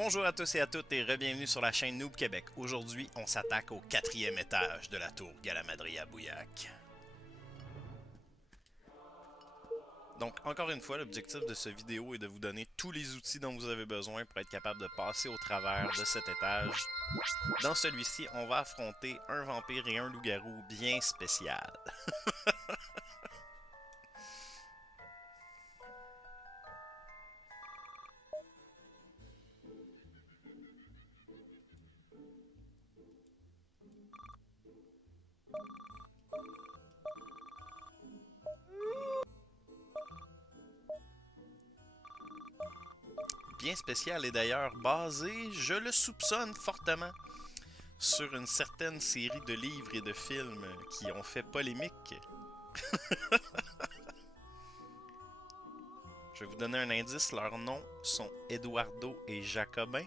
Bonjour à tous et à toutes et bienvenue sur la chaîne Noob Québec. Aujourd'hui, on s'attaque au quatrième étage de la tour Galamadria Bouillac. Donc, encore une fois, l'objectif de cette vidéo est de vous donner tous les outils dont vous avez besoin pour être capable de passer au travers de cet étage. Dans celui-ci, on va affronter un vampire et un loup-garou bien spécial. Bien spécial et d'ailleurs basé, je le soupçonne fortement, sur une certaine série de livres et de films qui ont fait polémique. Je vais vous donner un indice, leurs noms sont Eduardo et Jacobin.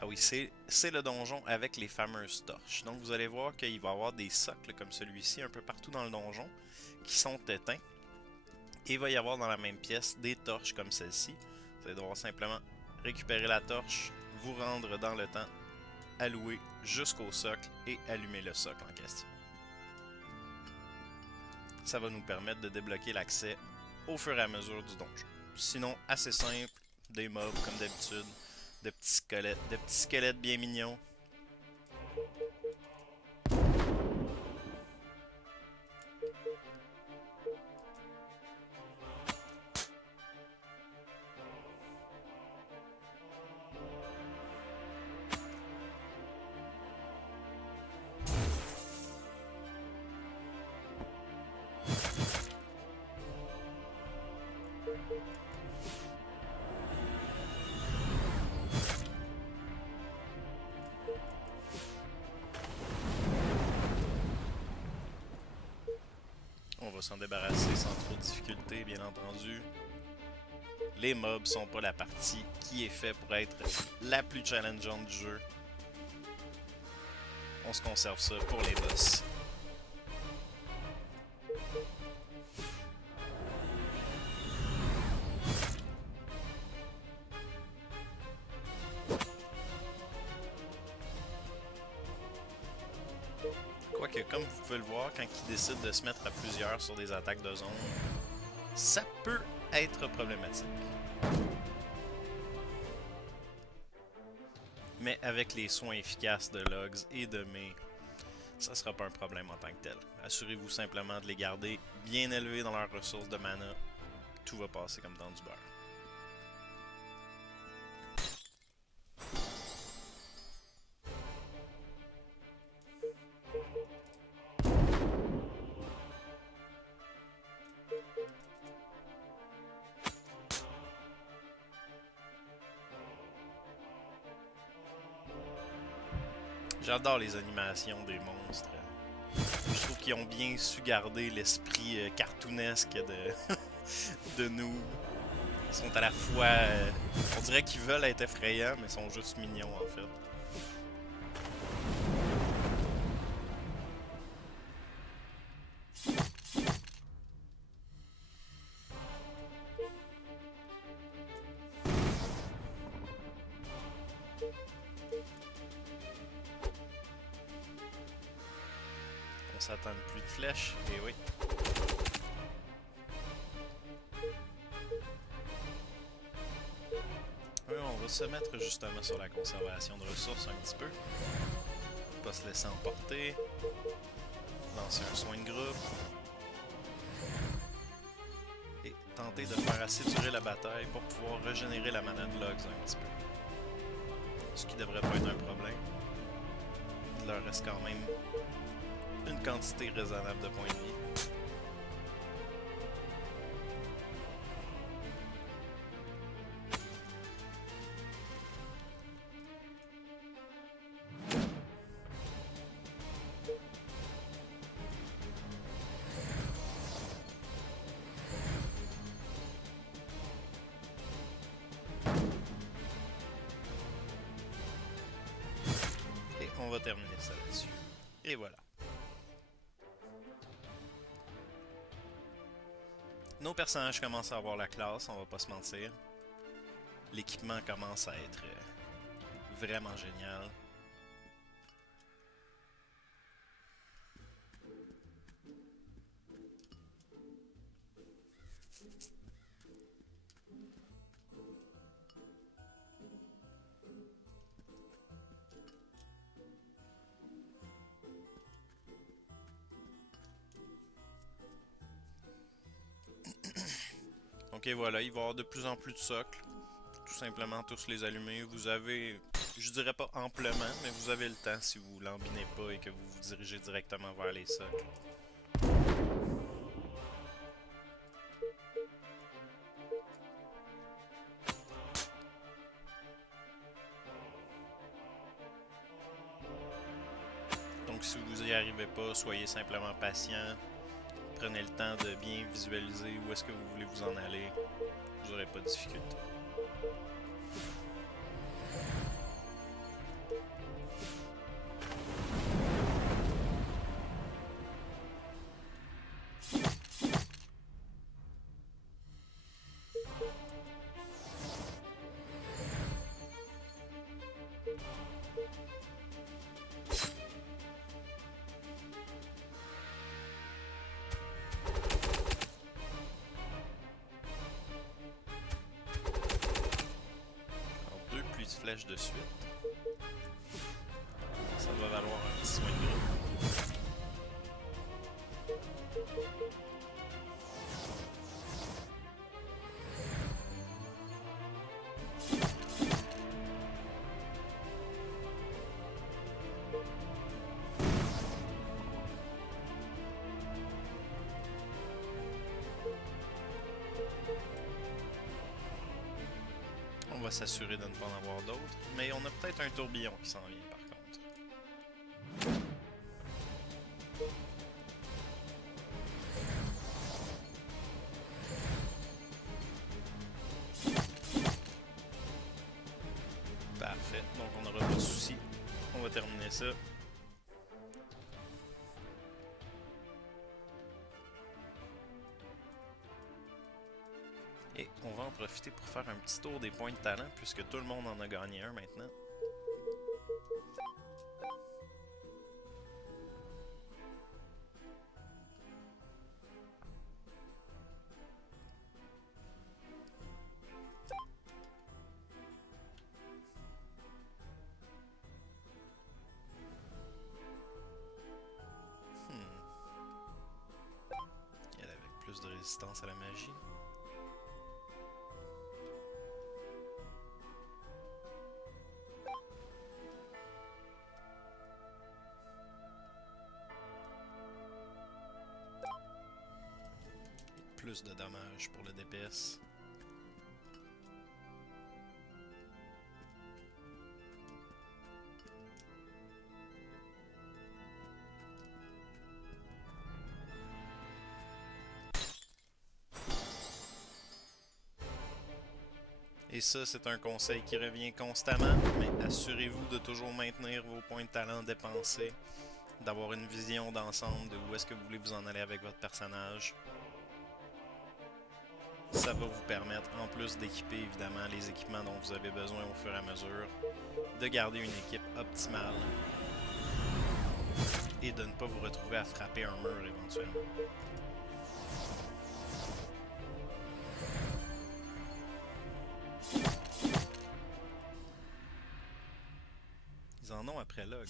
Ah oui, c'est le donjon avec les fameuses torches. Donc vous allez voir qu'il va y avoir des socles comme celui-ci un peu partout dans le donjon qui sont éteints. Et il va y avoir dans la même pièce des torches comme celle-ci. Vous allez devoir simplement récupérer la torche, vous rendre dans le temps alloué jusqu'au socle et allumer le socle en question. Ça va nous permettre de débloquer l'accès au fur et à mesure du donjon. Sinon, assez simple, des mobs comme d'habitude, de petits squelettes bien mignons. On va s'en débarrasser sans trop de difficulté, bien entendu. Les mobs sont pas la partie qui est faite pour être la plus challengeante du jeu. On se conserve ça pour les boss. Quoique, comme vous pouvez le voir, quand ils décident de se mettre à plusieurs sur des attaques de zone, ça peut être problématique. Mais avec les soins efficaces de Logs et de Mei, ça sera pas un problème en tant que tel. Assurez-vous simplement de les garder bien élevés dans leurs ressources de mana. Tout va passer comme dans du beurre. J'adore les animations des monstres. Je trouve qu'ils ont bien su garder l'esprit cartoonesque de nous. Ils sont à la fois... on dirait qu'ils veulent être effrayants, mais sont juste mignons en fait. On s'attend de plus de flèches, et oui. On va se mettre justement sur la conservation de ressources un petit peu. Pas se laisser emporter. Lancer un soin de groupe. Et tenter de faire assez durer la bataille pour pouvoir régénérer la mana de Logs un petit peu. Ce qui devrait pas être un problème. Il leur reste quand même une quantité raisonnable de points de vie. Et on va terminer ça là-dessus. Et voilà. Nos personnages commencent à avoir la classe, on va pas se mentir. L'équipement commence à être vraiment génial. Ok, voilà, il va y avoir de plus en plus de socles. Tout simplement, tous les allumer. Vous avez, je dirais pas amplement, mais vous avez le temps si vous l'embinez pas et que vous vous dirigez directement vers les socles. Donc si vous y arrivez pas, soyez simplement patient. Prenez le temps de bien visualiser où est-ce que vous voulez vous en aller. Vous n'aurez pas de difficulté. Alors, deux pluies de flèches de suite. Ça va valoir un petit soin de groupe. On va s'assurer de ne pas en avoir d'autres, mais on a peut-être un tourbillon qui s'en vient par contre. Parfait, donc on n'aura pas de soucis. On va terminer ça. Et on va en profiter pour faire un petit tour des points de talent, puisque tout le monde en a gagné un maintenant. Elle avec plus de résistance à la magie. Plus de dommages pour le DPS. Et ça, c'est un conseil qui revient constamment, mais assurez-vous de toujours maintenir vos points de talent dépensés, d'avoir une vision d'ensemble de où est-ce que vous voulez vous en aller avec votre personnage. Ça va vous permettre, en plus d'équiper évidemment les équipements dont vous avez besoin au fur et à mesure, de garder une équipe optimale et de ne pas vous retrouver à frapper un mur éventuellement. Ils en ont après Log.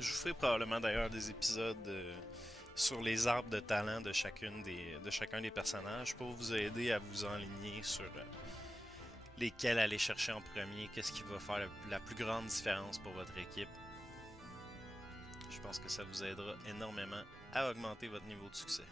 Je vous ferai probablement d'ailleurs des épisodes sur les arbres de talent de chacun des personnages pour vous aider à vous enligner sur lesquels aller chercher en premier, qu'est-ce qui va faire la plus grande différence pour votre équipe. Je pense que ça vous aidera énormément à augmenter votre niveau de succès.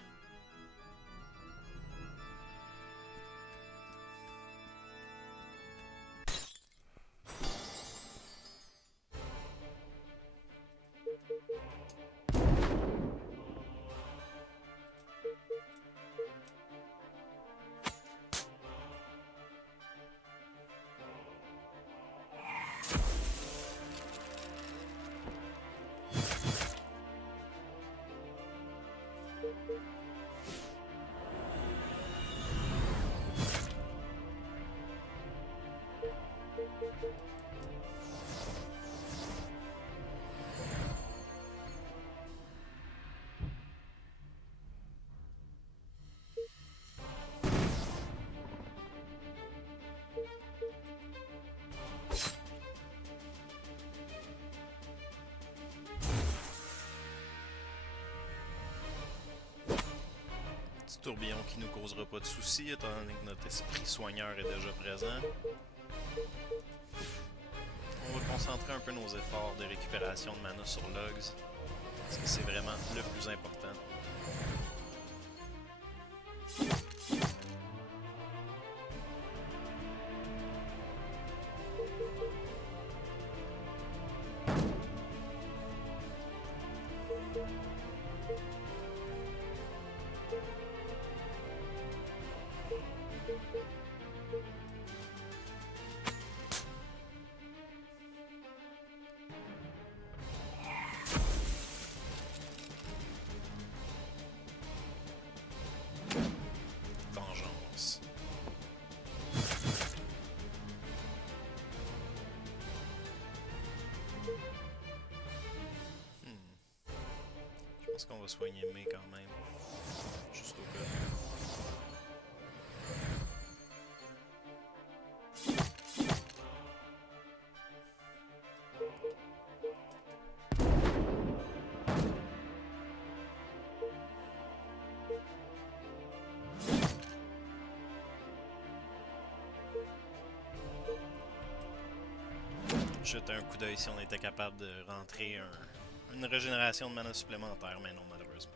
Petit tourbillon qui nous causera pas de soucis étant donné que notre esprit soigneur est déjà présent. On va concentrer un peu nos efforts de récupération de mana sur Logs, parce que c'est vraiment le plus important. Vengeance. Je pense qu'on va soigner Mei quand même. Juste au cas. Jeter un coup d'œil si on était capable de rentrer une régénération de mana supplémentaire, mais non, malheureusement.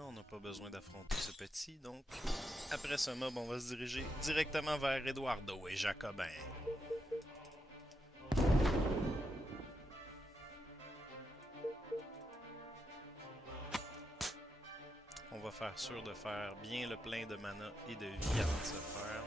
On n'a pas besoin d'affronter ce petit, donc après ce mob, on va se diriger directement vers Eduardo et Jacobin. On va faire sûr de faire bien le plein de mana et de vie avant de se faire.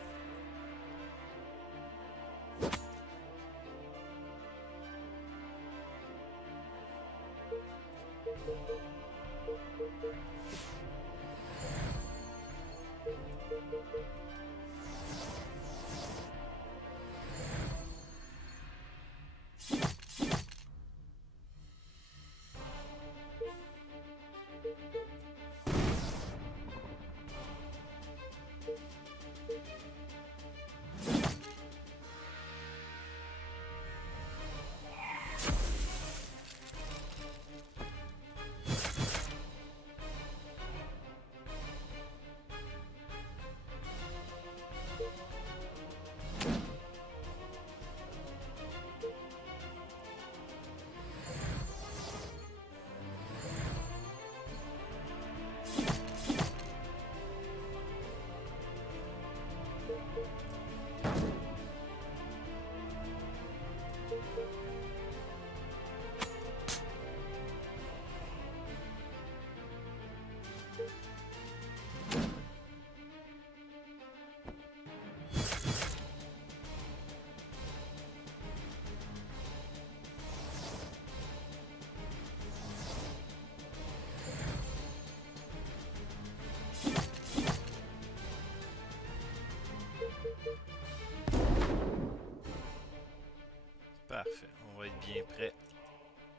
bien prêt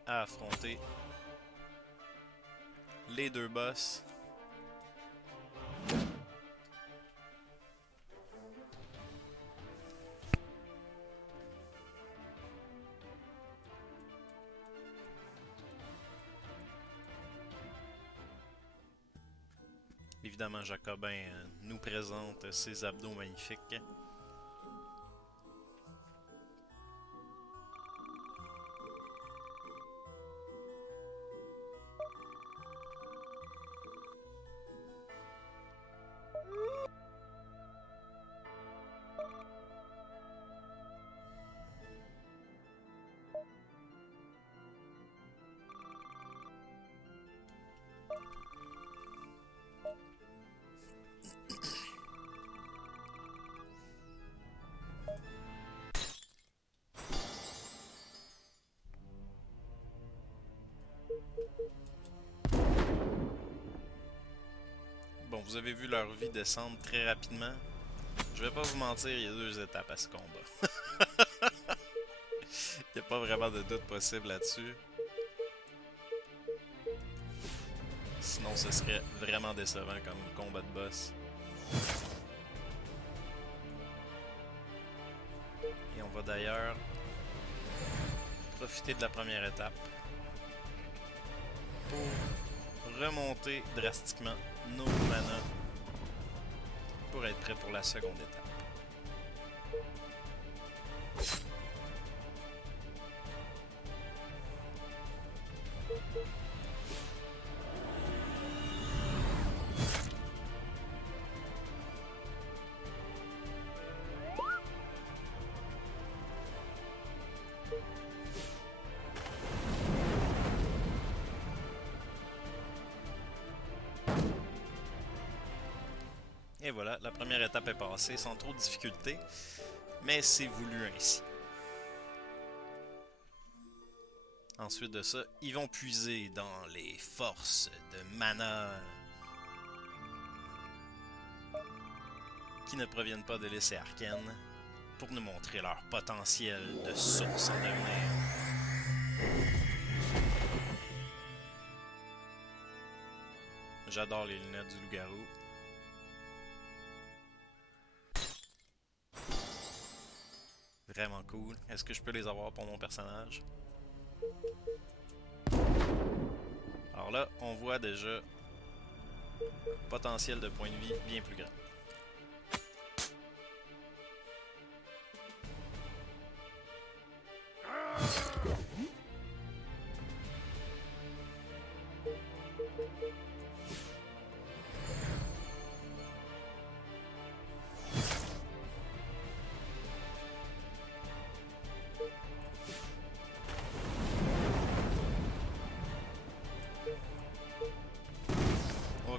à affronter les deux boss. Évidemment, Jacobin nous présente ses abdos magnifiques. Bon, vous avez vu leur vie descendre très rapidement. Je vais pas vous mentir, il y a deux étapes à ce combat. Il n'y a pas vraiment de doute possible là-dessus. Sinon, ce serait vraiment décevant comme combat de boss. Et on va d'ailleurs profiter de la première étape pour remonter drastiquement nos mana pour être prêt pour la seconde étape. Et voilà, la première étape est passée sans trop de difficultés, mais c'est voulu ainsi. Ensuite de ça, ils vont puiser dans les forces de mana qui ne proviennent pas de l'essai arcane pour nous montrer leur potentiel de source en devenir. J'adore les lunettes du loup-garou. Vraiment cool. Est-ce que je peux les avoir pour mon personnage? Alors là, on voit déjà potentiel de points de vie bien plus grand.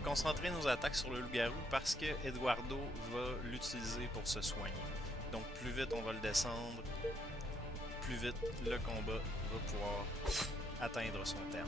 Concentrer nos attaques sur le loup-garou parce que Eduardo va l'utiliser pour se soigner. Donc plus vite on va le descendre, plus vite le combat va pouvoir atteindre son terme.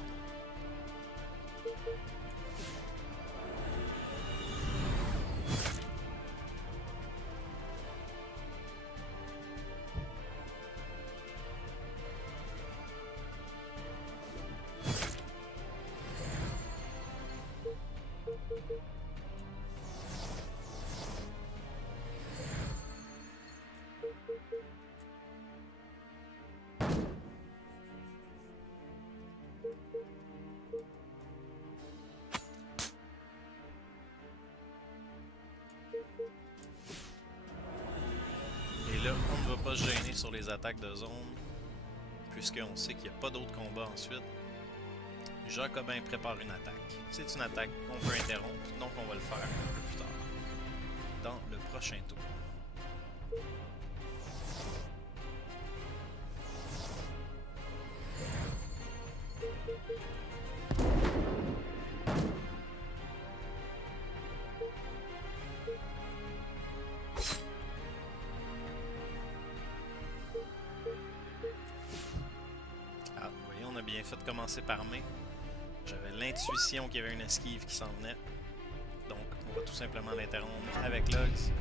Et là, on ne va pas se gêner sur les attaques de zone, puisqu'on sait qu'il n'y a pas d'autres combats ensuite. Jacobin prépare une attaque. C'est une attaque qu'on peut interrompre, donc on va le faire un peu plus tard, dans le prochain tour. Ah, vous voyez, on a bien fait de commencer par main. J'avais l'intuition qu'il y avait une esquive qui s'en venait. Donc, on va tout simplement l'interrompre avec Logs.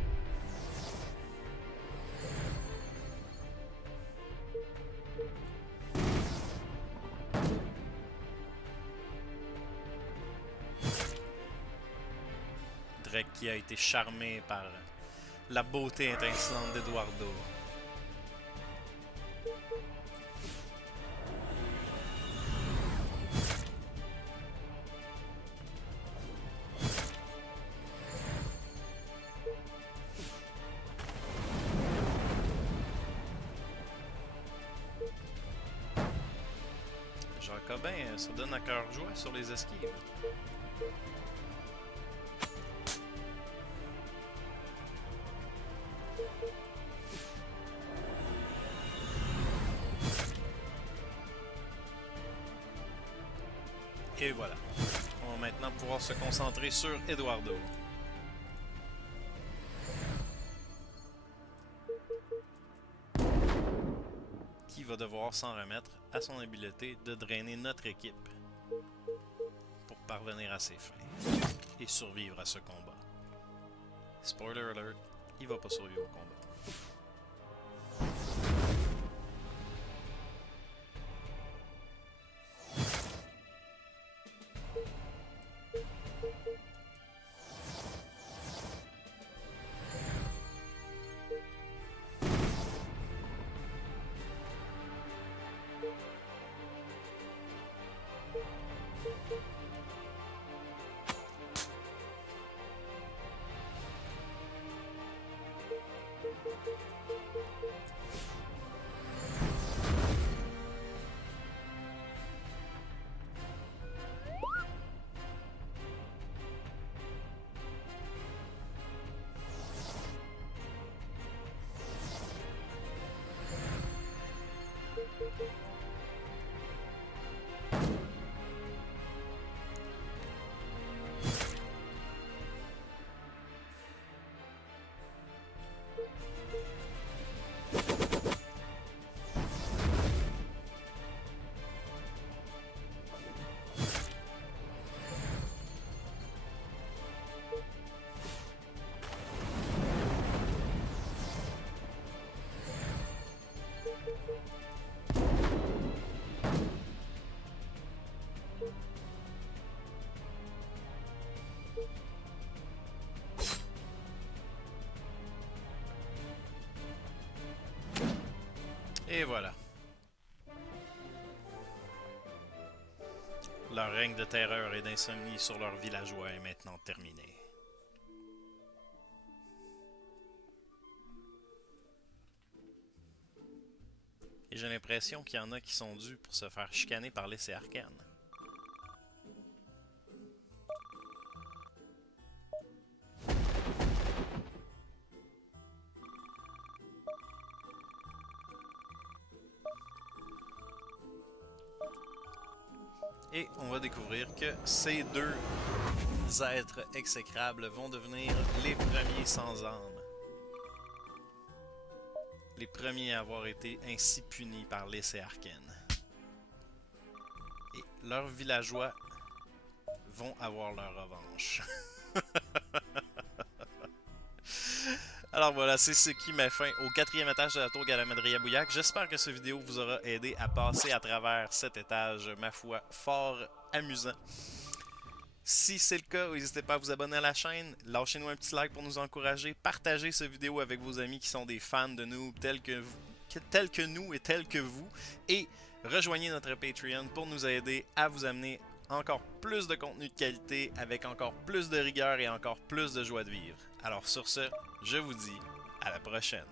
qui a été charmé par la beauté étincelante d'Eduardo. Jacobin se donne à cœur joie sur les esquives. Et voilà. On va maintenant pouvoir se concentrer sur Eduardo. Qui va devoir s'en remettre à son habileté de drainer notre équipe pour parvenir à ses fins et survivre à ce combat. Spoiler alert, il va pas survivre au combat. Et voilà. Leur règne de terreur et d'insomnie sur leurs villageois est maintenant terminé. Et j'ai l'impression qu'il y en a qui sont dus pour se faire chicaner par l'essai arcane. Et on va découvrir que ces deux êtres exécrables vont devenir les premiers sans âme. Les premiers à avoir été ainsi punis par l'essai arcane. Et leurs villageois vont avoir leur revanche. Alors voilà, c'est ce qui met fin au 4e étage de la tour Galamadria-Bouillac. J'espère que cette vidéo vous aura aidé à passer à travers cet étage, ma foi, fort amusant. Si c'est le cas, n'hésitez pas à vous abonner à la chaîne, lâchez-nous un petit like pour nous encourager, partagez cette vidéo avec vos amis qui sont des fans de nous tels que nous et tels que vous, et rejoignez notre Patreon pour nous aider à vous amener encore plus de contenu de qualité avec encore plus de rigueur et encore plus de joie de vivre. Alors sur ce, je vous dis à la prochaine.